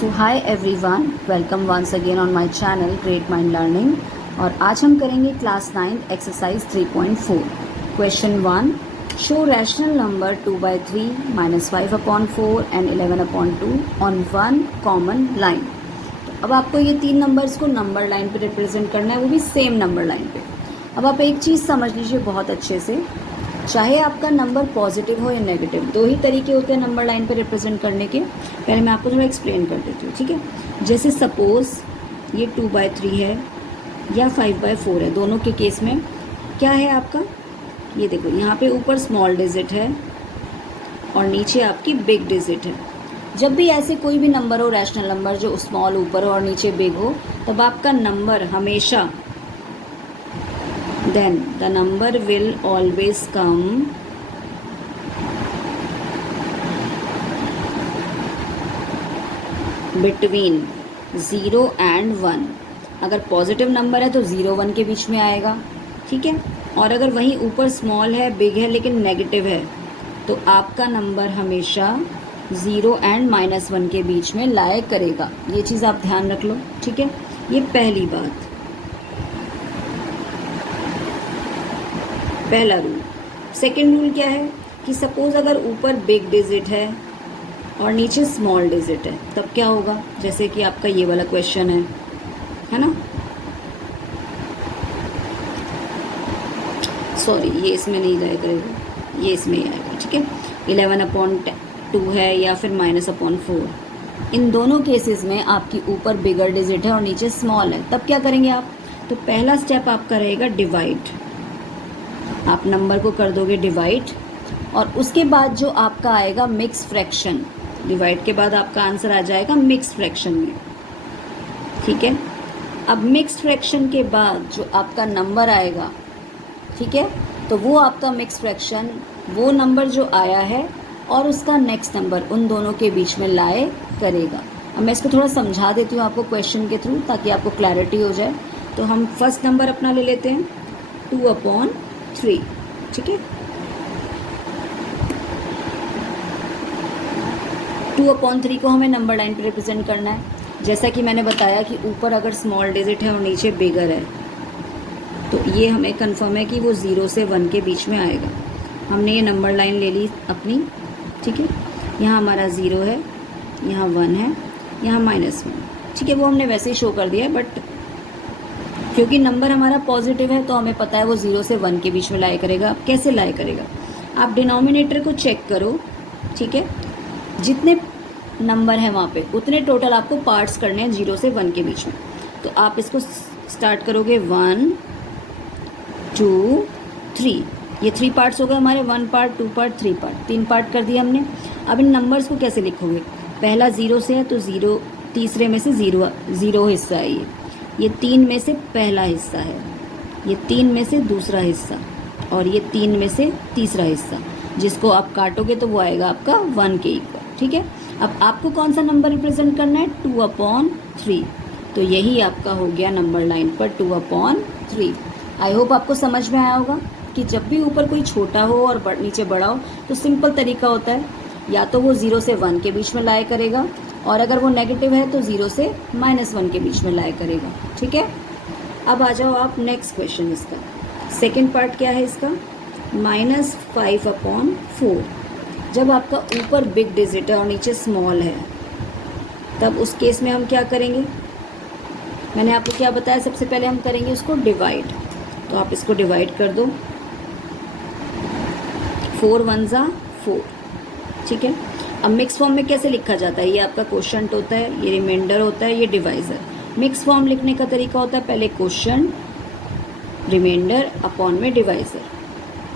So hi everyone, welcome once again on my channel great mind learning. और आज हम करेंगे class 9 exercise 3.4 question 1। Show rational number 2/3 -5/4 and 11/2 on one common line. अब आपको ये तीन नंबर्स को नंबर लाइन पे रिप्रेजेंट करना है, वो भी सेम नंबर लाइन पे। अब आप एक चीज़ समझ लीजिए बहुत अच्छे से, चाहे आपका नंबर पॉजिटिव हो या नेगेटिव, दो ही तरीके होते हैं नंबर लाइन पे रिप्रेजेंट करने के। पहले मैं आपको थोड़ा एक्सप्लेन कर देती हूँ, ठीक है। जैसे सपोज़ ये 2/3 है या 5/4 है, दोनों के केस में क्या है आपका, ये देखो यहाँ पे ऊपर स्मॉल डिजिट है और नीचे आपकी बिग डिजिट है। जब भी ऐसे कोई भी नंबर हो, रैशनल नंबर जो स्मॉल ऊपर हो और नीचे बिग हो, तब आपका नंबर हमेशा then the number will always come between 0 and 1। अगर पॉजिटिव नंबर है तो 0-1 के बीच में आएगा, ठीक है। और अगर वहीं ऊपर स्मॉल है, बिग है लेकिन नेगेटिव है, तो आपका नंबर हमेशा 0 एंड -1 के बीच में लाया करेगा। ये चीज़ आप ध्यान रख लो, ठीक है। ये पहली बात, पहला रूल। सेकंड रूल क्या है कि सपोज अगर ऊपर बिग डिजिट है और नीचे स्मॉल डिजिट है, तब क्या होगा। जैसे कि आपका ये वाला क्वेश्चन है ना, सॉरी ये इसमें नहीं जाया करेगा, ये इसमें ही आएगा, ठीक है। 11/2 है या फिर -/4। इन दोनों केसेस में आपकी ऊपर बिगर डिजिट है और नीचे स्मॉल है, तब क्या करेंगे आप। तो पहला स्टेप आपका रहेगा डिवाइड। आप नंबर को कर दोगे डिवाइड और उसके बाद जो आपका आएगा मिक्स फ्रैक्शन। डिवाइड के बाद आपका आंसर आ जाएगा मिक्स फ्रैक्शन में, ठीक है। अब मिक्स फ्रैक्शन के बाद जो आपका नंबर आएगा, ठीक है, तो वो आपका मिक्स फ्रैक्शन वो नंबर जो आया है और उसका नेक्स्ट नंबर, उन दोनों के बीच में लाए करेगा। अब मैं इसको थोड़ा समझा देती हूँ आपको क्वेश्चन के थ्रू, ताकि आपको क्लैरिटी हो जाए। तो हम फर्स्ट नंबर अपना ले लेते हैं 2/3, ठीक है। 2/3 को हमें नंबर लाइन पे रिप्रेजेंट करना है। जैसा कि मैंने बताया कि ऊपर अगर स्मॉल डिजिट है और नीचे बिगर है, तो ये हमें कंफर्म है कि वो 0 से 1 के बीच में आएगा। हमने ये नंबर लाइन ले ली अपनी, ठीक है। यहाँ हमारा 0 है, यहाँ 1 है, यहाँ -1, ठीक है। वो हमने वैसे ही शो कर दिया है, बट क्योंकि नंबर हमारा पॉजिटिव है तो हमें पता है वो 0 से 1 के बीच में लाया करेगा। अब कैसे लाया करेगा, आप डिनोमिनेटर को चेक करो, ठीक है। जितने नंबर हैं वहाँ पे उतने टोटल आपको पार्ट्स करने हैं 0 से 1 के बीच में। तो आप इसको स्टार्ट करोगे 1 2 3, ये 3 पार्ट्स हो गए हमारे, 1 पार्ट 2 पार्ट 3 पार्ट, 3 पार्ट कर दिए हमने। अब इन नंबर्स को कैसे लिखोगे, पहला 0 से है तो 0, तीसरे में से 0 हिस्सा है, ये 3 में से पहला हिस्सा है, ये 3 में से दूसरा हिस्सा और ये 3 में से तीसरा हिस्सा। जिसको आप काटोगे तो वो आएगा आपका 1 के इक्वल, ठीक है। अब आपको कौन सा नंबर रिप्रेजेंट करना है, 2/3। तो यही आपका हो गया नंबर लाइन पर 2/3। आई होप आपको समझ में आया होगा कि जब भी ऊपर कोई छोटा हो और नीचे बड़ा हो तो सिंपल तरीका होता है, या तो वो 0 से 1 के बीच में लाया करेगा, और अगर वो नेगेटिव है तो 0 से -1 के बीच में लाया करेगा, ठीक है। अब आ जाओ आप नेक्स्ट क्वेश्चन। इसका सेकंड पार्ट क्या है इसका, -5/4। जब आपका ऊपर बिग डिजिट है और नीचे स्मॉल है, तब उस केस में हम क्या करेंगे, मैंने आपको क्या बताया, सबसे पहले हम करेंगे उसको डिवाइड। तो आप इसको डिवाइड कर दो, 4 1 4, ठीक है। अब मिक्स फॉर्म में कैसे लिखा जाता है, ये आपका क्वोशंट होता है, ये रिमाइंडर होता है, ये डिवाइजर। मिक्स फॉर्म लिखने का तरीका होता है पहले क्वोशंट, रिमाइंडर अपॉन में डिवाइजर,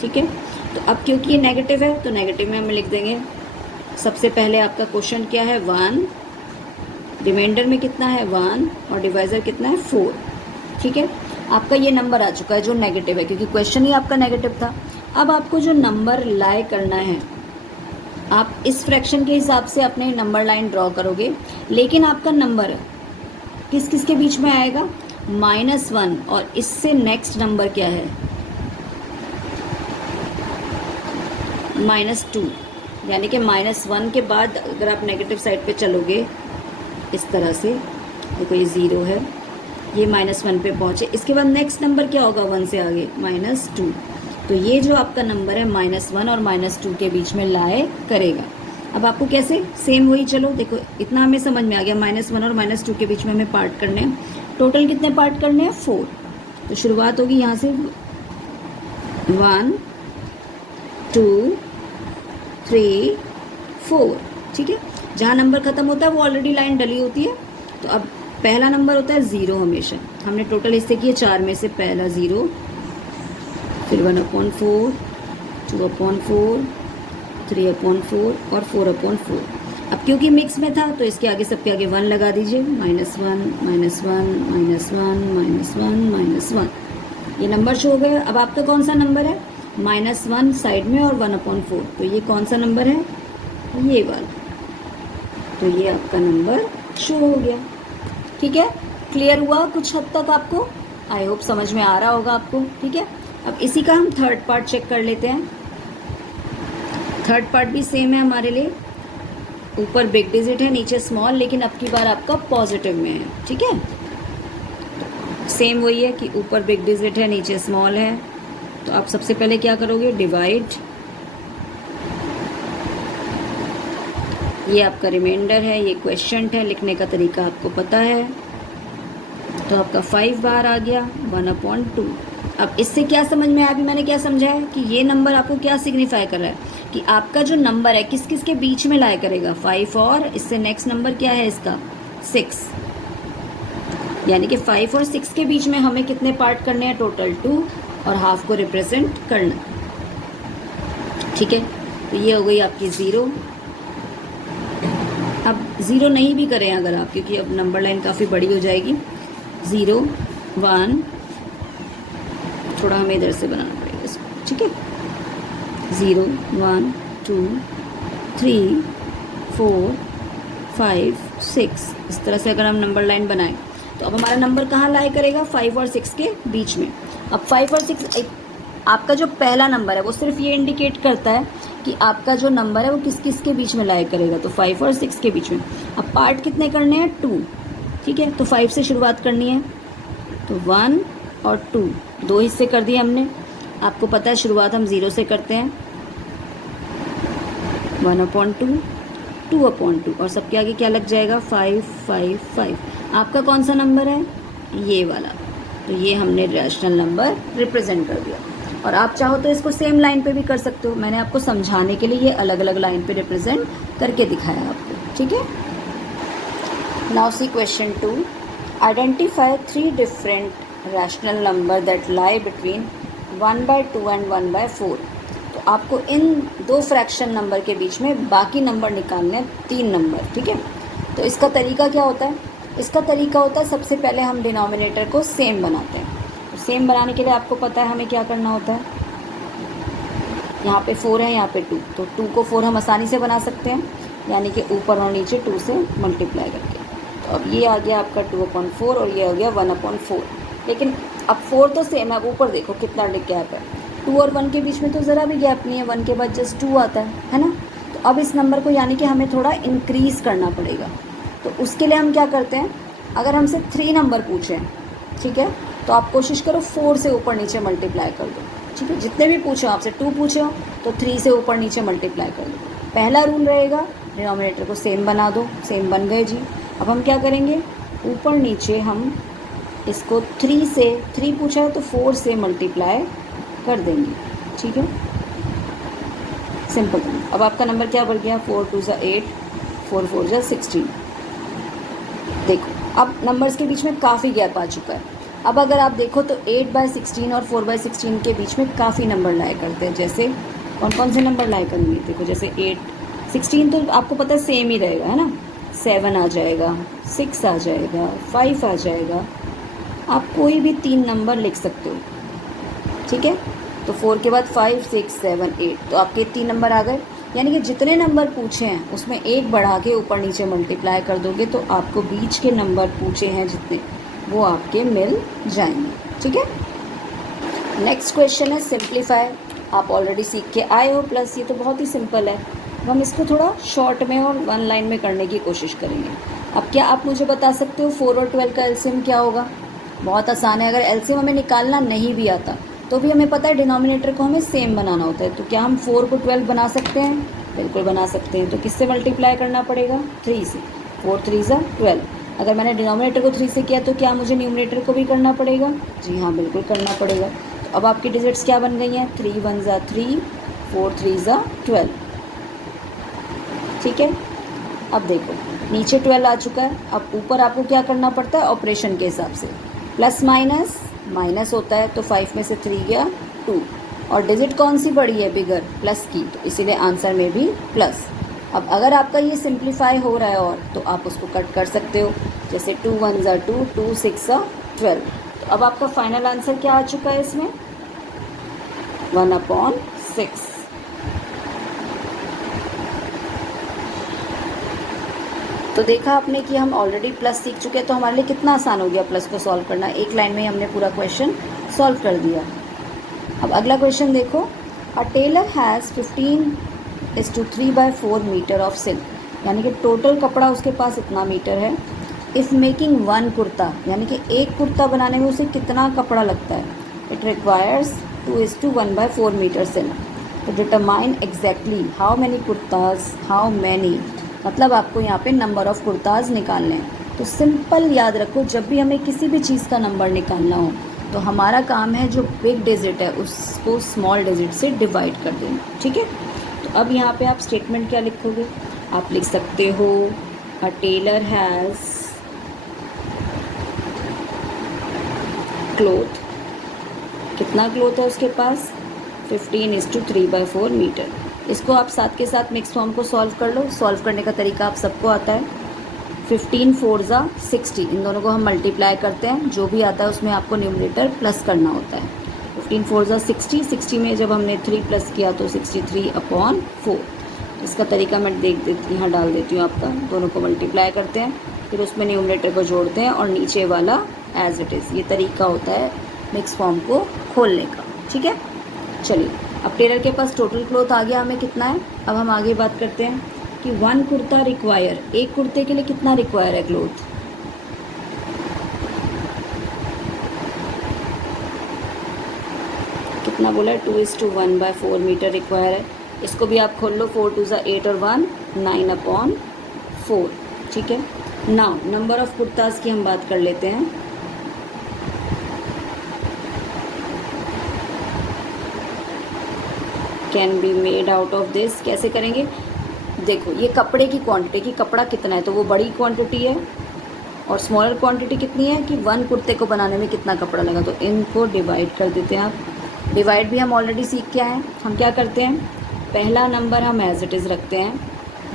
ठीक है। तो अब क्योंकि ये नेगेटिव है तो नेगेटिव में हम लिख देंगे, सबसे पहले आपका क्वोशंट क्या है 1, रिमाइंडर में कितना है 1 और डिवाइजर कितना है 4, ठीक है। आपका ये नंबर आ चुका है जो नेगेटिव है, क्योंकि क्वेश्चन ही आपका नेगेटिव था। अब आपको जो नंबर लाए करना है, आप इस फ्रैक्शन के हिसाब से अपने नंबर लाइन ड्रॉ करोगे, लेकिन आपका नंबर किस किस के बीच में आएगा, -1 और इससे नेक्स्ट नंबर क्या है -2, यानी कि -1 के बाद अगर आप नेगेटिव साइड पे चलोगे इस तरह से। देखो ये 0 है, ये -1 पे पहुँचे। इसके बाद नेक्स्ट नंबर क्या होगा 1 से आगे? -2। तो ये जो आपका नंबर है -1 और -2 के बीच में लाए करेगा। अब आपको कैसे? सेम वही। चलो देखो इतना हमें समझ में आ गया, -1 और -2 के बीच में हमें पार्ट करने हैं। टोटल कितने पार्ट करने हैं? 4। तो शुरुआत होगी यहाँ से 1 2 3 4, ठीक है। जहाँ नंबर खत्म होता है वो ऑलरेडी लाइन डली होती है। तो अब पहला नंबर होता है 0 हमेशा। हमने टोटल इससे किए 4 में से पहला 0, फिर 1/4, 2/4, 3/4 और 4/4। अब क्योंकि मिक्स में था तो इसके आगे सबके आगे 1 लगा दीजिए। -1 -1 -1 -1 -1। ये नंबर शो हो गया। अब आपका कौन सा नंबर है? -1 साइड में और 1/4। तो ये कौन सा नंबर है? ये वाला। तो ये आपका नंबर शो हो गया। ठीक है, क्लियर हुआ कुछ हद तक आपको? आई होप समझ में आ रहा होगा आपको। ठीक है, अब इसी का हम थर्ड पार्ट चेक कर लेते हैं। थर्ड पार्ट भी सेम है हमारे लिए। ऊपर बिग डिजिट है, नीचे स्मॉल, लेकिन अब की बार आपका पॉजिटिव में है। ठीक है, सेम वही है कि ऊपर बिग डिजिट है, नीचे स्मॉल है। तो आप सबसे पहले क्या करोगे? डिवाइड। ये आपका रिमाइंडर है, ये क्वेश्चन है, लिखने का तरीका आपको पता है। तो आपका 5 बार आ गया 1/2। अब इससे क्या समझ में आया? अभी मैंने क्या समझाया कि ये नंबर आपको क्या सिग्निफाई कर रहा है कि आपका जो नंबर है किस किस के बीच में लाया करेगा? 5 और इससे नेक्स्ट नंबर क्या है इसका? 6। यानी कि 5 और 6 के बीच में हमें कितने पार्ट करने हैं? टोटल 2 और हाफ को रिप्रेजेंट करना। ठीक है, तो ये हो गई आपकी 0। अब 0 नहीं भी करें अगर आप, क्योंकि अब नंबर लाइन काफ़ी बड़ी हो जाएगी। 0 1, थोड़ा हमें इधर से बनाना पड़ेगा इसको। ठीक है, 0 1 2 3 4 5 6। इस तरह से अगर हम नंबर लाइन बनाएं तो अब हमारा नंबर कहाँ लाया करेगा? 5 और 6 के बीच में। अब 5 और 6 आपका जो पहला नंबर है वो सिर्फ ये इंडिकेट करता है कि आपका जो नंबर है वो किस किस के बीच में लाया करेगा। तो 5 और 6 के बीच में। अब पार्ट कितने करने हैं? 2। ठीक है, तो 5 से शुरुआत करनी है। तो 1 और 2 दो हिस्से कर दिए हमने। आपको पता है शुरुआत हम 0 से करते हैं। 1/2 2/2 और सबके आगे क्या लग जाएगा? 5 5 5। आपका कौन सा नंबर है? ये वाला। तो ये हमने रैशनल नंबर रिप्रेजेंट कर दिया। और आप चाहो तो इसको सेम लाइन पे भी कर सकते हो। मैंने आपको समझाने के लिए ये अलग अलग लाइन पे रिप्रेजेंट करके दिखाया आपको। ठीक है, now see question 2। Identify 3 different rational number that lie between 1/2 and 1/4। तो आपको इन दो फ्रैक्शन नंबर के बीच में बाकी नंबर निकालने हैं, 3 नंबर। ठीक है, तो इसका तरीका क्या होता है? इसका तरीका होता है सबसे पहले हम डिनोमिनेटर को सेम बनाते हैं। तो सेम बनाने के लिए आपको पता है हमें क्या करना होता है। यहाँ पे 4 है, यहाँ पे 2, तो 2 को 4 हम आसानी से बना सकते हैं, यानी कि ऊपर और नीचे 2 से मल्टीप्लाई करके। तो अब ये आ गया आपका 2/4 और ये हो गया 1/4। लेकिन अब 4 तो सेम है, अब ऊपर देखो कितना गैप है। 2 और 1 के बीच में तो ज़रा भी गैप नहीं है, 1 के बाद जस्ट 2 आता है ना। तो अब इस नंबर को यानी कि हमें थोड़ा इंक्रीज़ करना पड़ेगा। तो उसके लिए हम क्या करते हैं? अगर हमसे 3 नंबर पूछें, ठीक है, तो आप कोशिश करो 4 से ऊपर नीचे मल्टीप्लाई कर दो। ठीक है, जितने भी पूछो, आपसे 2 पूछो तो 3 से ऊपर नीचे मल्टीप्लाई कर दो। पहला रूल रहेगा डिनोमिनेटर को सेम बना दो। सेम बन गए जी। अब हम क्या करेंगे? ऊपर नीचे हम इसको 3 से, 3 पूछा है तो 4 से मल्टीप्लाई कर देंगे। ठीक है, सिंपल। अब आपका नंबर क्या बढ़ गया? 4 2 = 8, 4 4 = 16। देखो अब नंबर्स के बीच में काफ़ी गैप आ चुका है। अब अगर आप देखो तो 8/16 और 4/16 के बीच में काफ़ी नंबर लाया करते हैं। जैसे कौन कौन से नंबर लाया करेंगे? देखो जैसे 8 16 तो आपको पता है सेम ही रहेगा, है ना। 7 आ जाएगा, 6 आ जाएगा, 5 आ जाएगा। आप कोई भी 3 नंबर लिख सकते हो। ठीक है, तो 4 के बाद 5 6 7 8, तो आपके 3 नंबर आ गए। यानी कि जितने नंबर पूछे हैं उसमें एक बढ़ा के ऊपर नीचे मल्टीप्लाई कर दोगे तो आपको बीच के नंबर पूछे हैं जितने, वो आपके मिल जाएंगे। ठीक है, नेक्स्ट क्वेश्चन है सिंप्लीफाई। आप ऑलरेडी सीख के आए हो, प्लस ये तो बहुत ही सिंपल है। हम इसको थोड़ा शॉर्ट में और 1 लाइन में करने की कोशिश करेंगे। अब क्या आप मुझे बता सकते हो 4 और 12 का एलसीएम क्या होगा? बहुत आसान है। अगर एलसीएम हमें निकालना नहीं भी आता तो भी हमें पता है डिनोमिनेटर को हमें सेम बनाना होता है। तो क्या हम 4 को 12 बना सकते हैं? बिल्कुल बना सकते हैं। तो किससे मल्टीप्लाई करना पड़ेगा? 3 से। 4 3 ज़ा 12। अगर मैंने डिनोमिनेटर को 3 से किया तो क्या मुझे न्यूमरेटर को भी करना पड़ेगा? जी हाँ, बिल्कुल करना पड़ेगा। तो अब आपकी डिजिट्स क्या बन गई हैं? 3 1 ज़ा 3, 4 3 ज़ा 12। ठीक है, अब देखो नीचे 12 आ चुका है। अब ऊपर आपको क्या करना पड़ता है ऑपरेशन के हिसाब से? प्लस माइनस माइनस होता है, तो 5 में से 3 गया 2, और डिजिट कौन सी बड़ी है? बिगर, प्लस की, तो इसीलिए आंसर में भी प्लस। अब अगर आपका ये सिंप्लीफाई हो रहा है और तो आप उसको कट कर सकते हो, जैसे 2 1 ज़ा 2, 2 6 ज़ा 12। तो अब आपका फाइनल आंसर क्या आ चुका है इसमें? 1/6। तो देखा आपने कि हम ऑलरेडी प्लस सीख चुके हैं, तो हमारे लिए कितना आसान हो गया प्लस को सॉल्व करना। एक लाइन में ही हमने पूरा क्वेश्चन सॉल्व कर दिया। अब अगला क्वेश्चन देखो। A tailor has 15:3/4 metre of silk, यानी कि टोटल कपड़ा उसके पास इतना मीटर है। इफ़ मेकिंग 1 कुर्ता, यानी कि एक कुर्ता बनाने में उसे कितना कपड़ा लगता है? It requires 2:1/4 metre silk. तो determine exactly how many kurtas, how many, मतलब आपको यहाँ पे नंबर ऑफ कुर्ताज निकालने हैं। तो सिंपल याद रखो, जब भी हमें किसी भी चीज़ का नंबर निकालना हो तो हमारा काम है जो बिग डिजिट है उसको स्मॉल डिजिट से डिवाइड कर देना। ठीक है, तो अब यहाँ पे आप स्टेटमेंट क्या लिखोगे? आप लिख सकते हो अ टेलर हैज़ क्लोथ, कितना क्लोथ है उसके पास? 15:3/4 मीटर। इसको आप साथ के साथ मिक्स फॉर्म को सॉल्व कर लो। सॉल्व करने का तरीका आप सबको आता है। 15 4 ज़ा 60, इन दोनों को हम मल्टीप्लाई करते हैं। जो भी आता है उसमें आपको न्यूमरेटर प्लस करना होता है। 15 4 ज़ा 60, 60 में जब हमने 3 प्लस किया तो 63/4। इसका तरीका मैं देख देती, यहाँ डाल देती हूँ आपका। दोनों को मल्टीप्लाई करते हैं, फिर उसमें न्यूमरेटर को जोड़ते हैं और नीचे वाला एज इट इज़। ये तरीका होता है मिक्स फॉर्म को खोलने का। ठीक है, चलिए अब टेलर के पास टोटल क्लोथ आ गया हमें कितना है। अब हम आगे बात करते हैं कि 1 कुर्ता रिक्वायर, एक कुर्ते के लिए कितना रिक्वायर है क्लोथ? कितना बोला है? 2:1/4 मीटर रिक्वायर है। इसको भी आप खोल लो। 4 2 ज़ा 8 और 1 9/4। ठीक है, नाउ नंबर ऑफ कुर्ताज की हम बात कर लेते हैं। Can be made out of this, कैसे करेंगे? देखो ये कपड़े की क्वांटिटी, कि कपड़ा कितना है, तो वो बड़ी क्वांटिटी है, और स्मॉलर क्वांटिटी कितनी है कि 1 कुर्ते को बनाने में कितना कपड़ा लगा। तो इनको डिवाइड कर देते हैं आप। डिवाइड भी हम ऑलरेडी सीख के आए हैं। हम क्या करते हैं, पहला नंबर हम एज इट इज़ रखते हैं,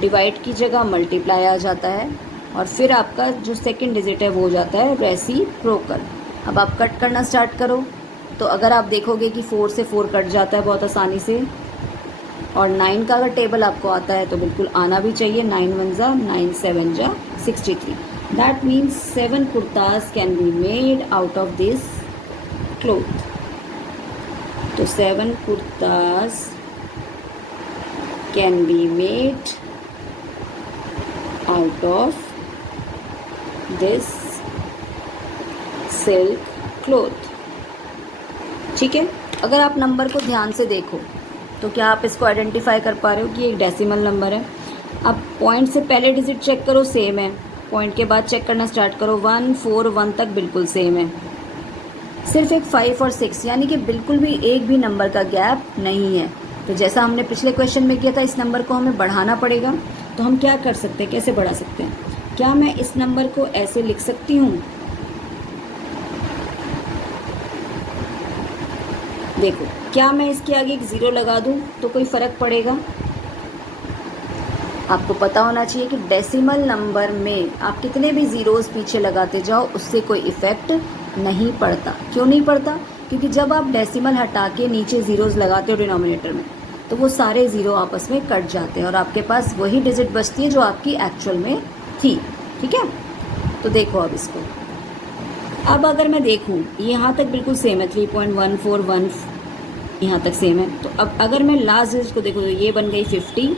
डिवाइड की जगह मल्टीप्लाई आ जाता है, और फिर आपका जो सेकेंड डिजिट है वो हो जाता है रेसिप्रोकल। अब आप कट करना स्टार्ट करो। तो अगर आप देखोगे कि 4 से 4 कट जाता है बहुत आसानी से, और 9 का अगर टेबल आपको आता है तो बिल्कुल आना भी चाहिए। 9 1 ज़ा 9 7 ज़ा 63। That means 7 kurtas can be made out of this cloth. तो 7 kurtas can be made out of this silk cloth. ठीक है, अगर आप नंबर को ध्यान से देखो तो क्या आप इसको आइडेंटिफाई कर पा रहे हो कि एक डेसिमल नंबर है? अब पॉइंट से पहले डिजिट चेक करो, सेम है। पॉइंट के बाद चेक करना स्टार्ट करो, 1 4 1 तक बिल्कुल सेम है। सिर्फ एक 5 और 6, यानी कि बिल्कुल भी एक भी नंबर का गैप नहीं है। तो जैसा हमने पिछले क्वेश्चन में किया था, इस नंबर को हमें बढ़ाना पड़ेगा। तो हम क्या कर सकते हैं, कैसे बढ़ा सकते हैं? क्या मैं इस नंबर को ऐसे लिख सकती हूँ? देखो, क्या मैं इसके आगे एक 0 लगा दूं तो कोई फ़र्क पड़ेगा? आपको पता होना चाहिए कि डेसिमल नंबर में आप कितने भी ज़ीरोज़ पीछे लगाते जाओ उससे कोई इफ़ेक्ट नहीं पड़ता। क्यों नहीं पड़ता? क्योंकि जब आप डेसिमल हटा के नीचे ज़ीरोज़ लगाते हो डिनोमिनेटर में, तो वो सारे ज़ीरो आपस में कट जाते हैं और आपके पास वही डिजिट बचती है जो आपकी एक्चुअल में थी। ठीक है, तो देखो अब इसको। अब अगर मैं देखूँ, यहाँ तक बिल्कुल सेम है, 3.141 यहाँ तक सेम है। तो अब अगर मैं लास्ट डिजिट को देखूँ तो ये बन गई 50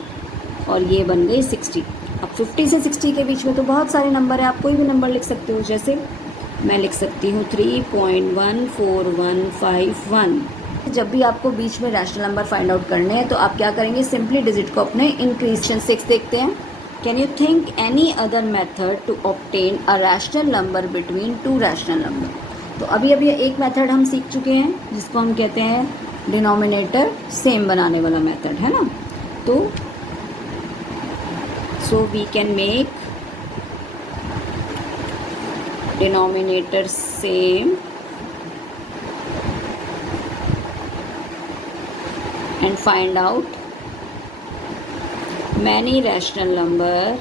और ये बन गई 60। अब 50 से 60 के बीच में तो बहुत सारे नंबर है, आप कोई भी नंबर लिख सकते हो। जैसे मैं लिख सकती हूँ 3.14151। जब भी आपको बीच में रैशनल नंबर फाइंड आउट करने हैं तो आप क्या करेंगे, सिंपली डिजिट को अपने इंक्रीज। 6 देखते हैं, can you think any other method to obtain a rational number between two rational number. तो अभी एक मेथड हम सीख चुके हैं जिसको हम कहते हैं डिनोमिनेटर सेम बनाने वाला मेथड, है ना। तो so we can make denominator same and find out many rational number।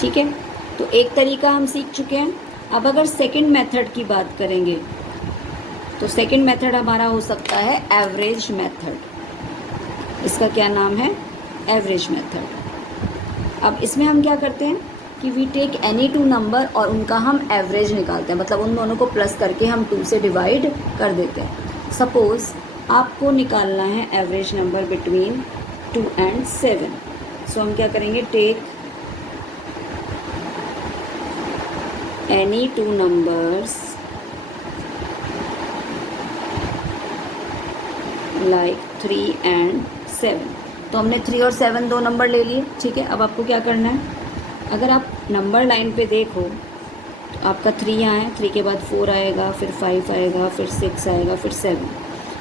ठीक है, तो एक तरीका हम सीख चुके हैं। अब अगर सेकंड मेथड की बात करेंगे तो सेकंड मेथड हमारा हो सकता है एवरेज मेथड। इसका क्या नाम है, एवरेज मेथड। अब इसमें हम क्या करते हैं कि we take any two number और उनका हम एवरेज निकालते हैं, मतलब उन दोनों को प्लस करके हम 2 से डिवाइड कर देते हैं। सपोज़ आपको निकालना है average number between 2 and 7। So हम क्या करेंगे, take any two numbers like 3 and 7। तो हमने 3 और 7 दो नंबर ले लिए, ठीक है। अब आपको क्या करना है, अगर आप नंबर लाइन पे देखो तो आपका 3 यहाँ है, 3 के बाद 4 आएगा, फिर 5 आएगा, फिर 6 आएगा, फिर 7।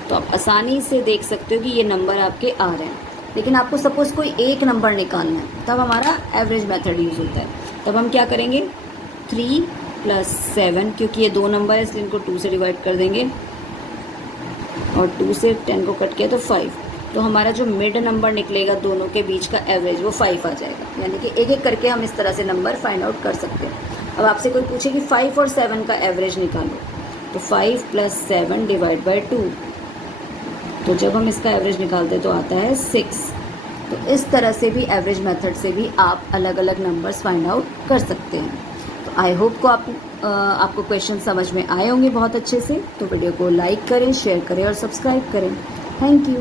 तो आप आसानी से देख सकते हो कि ये नंबर आपके आ रहे हैं। लेकिन आपको सपोज़ कोई एक नंबर निकालना है, तब हमारा एवरेज मेथड यूज़ होता है। तब हम क्या करेंगे, 3 + 7, क्योंकि ये दो नंबर है इसलिए इनको 2 से डिवाइड कर देंगे, और 2 से 10 को कट किया तो 5। तो हमारा जो मिड नंबर निकलेगा दोनों के बीच का एवरेज, वो 5 आ जाएगा। यानी कि एक एक करके हम इस तरह से नंबर फाइंड आउट कर सकते हैं। अब आपसे कोई पूछे कि 5 और 7 का एवरेज निकालो, तो 5 + 7 डिवाइड बाय 2। तो जब हम इसका एवरेज निकालते हैं तो आता है 6। तो इस तरह से भी एवरेज मेथड से भी आप अलग अलग नंबर्स फाइंड आउट कर सकते हैं। तो आई होप को आपको क्वेश्चन समझ में आए होंगे बहुत अच्छे से। तो वीडियो को लाइक करें, शेयर करें और सब्सक्राइब करें। Thank you.